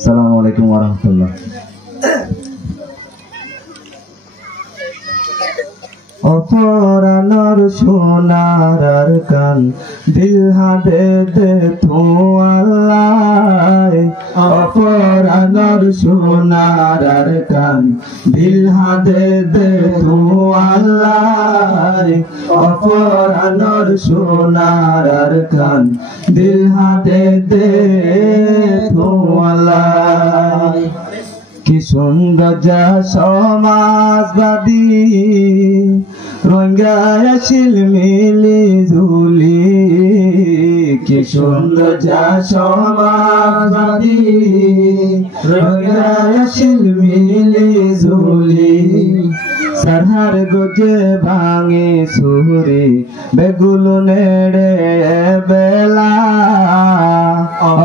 আসসালামু আলাইকুম ওয়া রাহমাতুল্লাহ। অপরানোর সোনার কান দিল হাদে দে তো আল্লাহ, অপরানোর সোনার কান দিল হাদে দে তো আল্লাহ, অপরানোর সোনার কান দিল হাদে দে তো আল্লাহ। কি সুন্দর যা সমাজবাদী রঙ্গায়াছিল মিলি ঝুলি, কি সুন্দর যা সমাজবাদী রঙ্গায়াছিল মিলি ঝুলি। সারহার গোজে ভাঙে সুরে বেগুলো নেড়ে বেলা,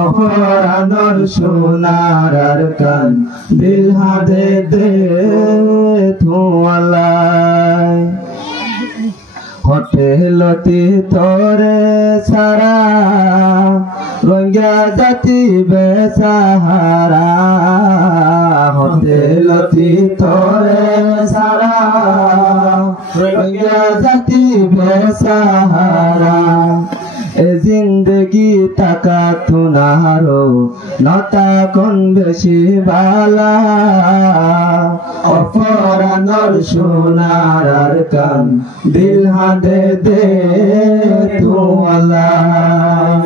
অপরানোর সোনার কান দিল হাদে দে তো আল্লাহ। হোটেলতি তোরে সারা রঙ্গা জাতি বেসাহারা, হোটেলতি তোরে সারা রঙ্গা জাতি বেসাহারা। এ জিন্দগি টাকা তুনারো নটা কোন বেশি বালা, অপরানোর সোনার কান দিল হাদে দে তো আল্লাহ।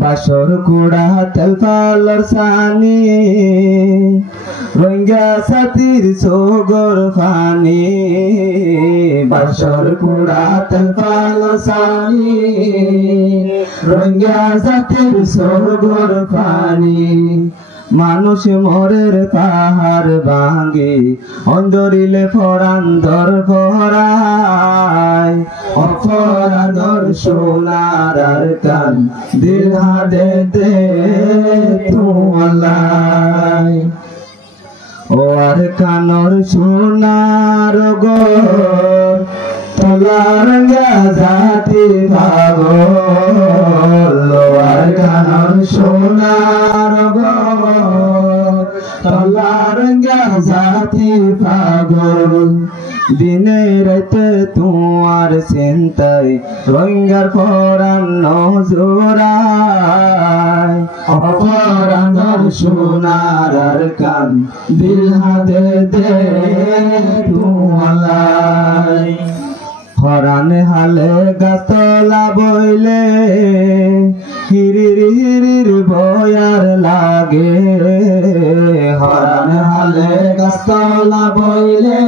বাসর কুড়া তেল পালর সানি রঙ্গা সাতির সোগর ফানি, বাসর কুড়া তেল পালর সানি রঙ্গা সাতির সোগর ফানি। মানুষ মরের পাহাড় ভাঙে অন্দরিলে ফরান্দর ফরায়, অপরানোর সোনার কান দিল হাদে দে তো আল্লাহ। ও আর কানর সোনার গো তোলার জাতি পাগল, ও আর কানর সোনার গো তোলার জাতি পাগল। দিনে রাতে তোমার চিন্তায় রঙ্গার পরান্ন জোড়ায়, অপরানোর সোনার কান দিল হাদে দে তো আল্লাহ। হরান হালে গাতলা বইলে হিরির হিরির বয়ার লাগে, হরান হালে গাতলা বইলে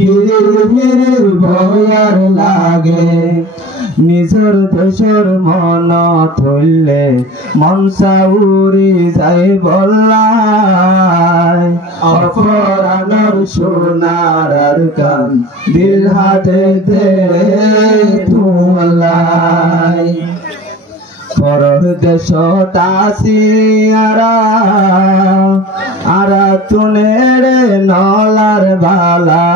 হিরির হিরির বয়ার লাগে। নিজর দেশর মন থইলে মনসা উড়ি যাই বল্লাই, অপরানোর সোনার কান দিল হাদে দে তো আল্লাহ। পরর দেশ তাসিয়ারা আরা তুনেড়ে নলার বালা,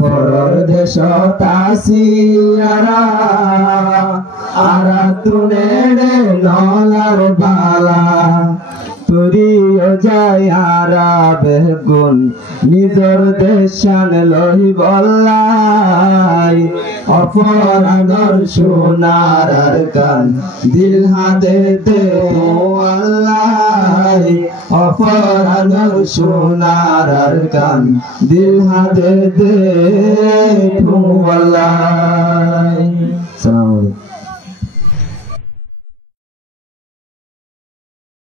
পরর দেশ তাসিয়ারা আরা তুনেড়ে নলার বালা। তুরিও যায় আরা বেগুন নিজর দেশান লই বল্লাই, অপরানোর সোনার কান দিল হাদে দে তো আল্লাহ, অপরানোর সোনার কান দিল হাদে দে তো আল্লাহ।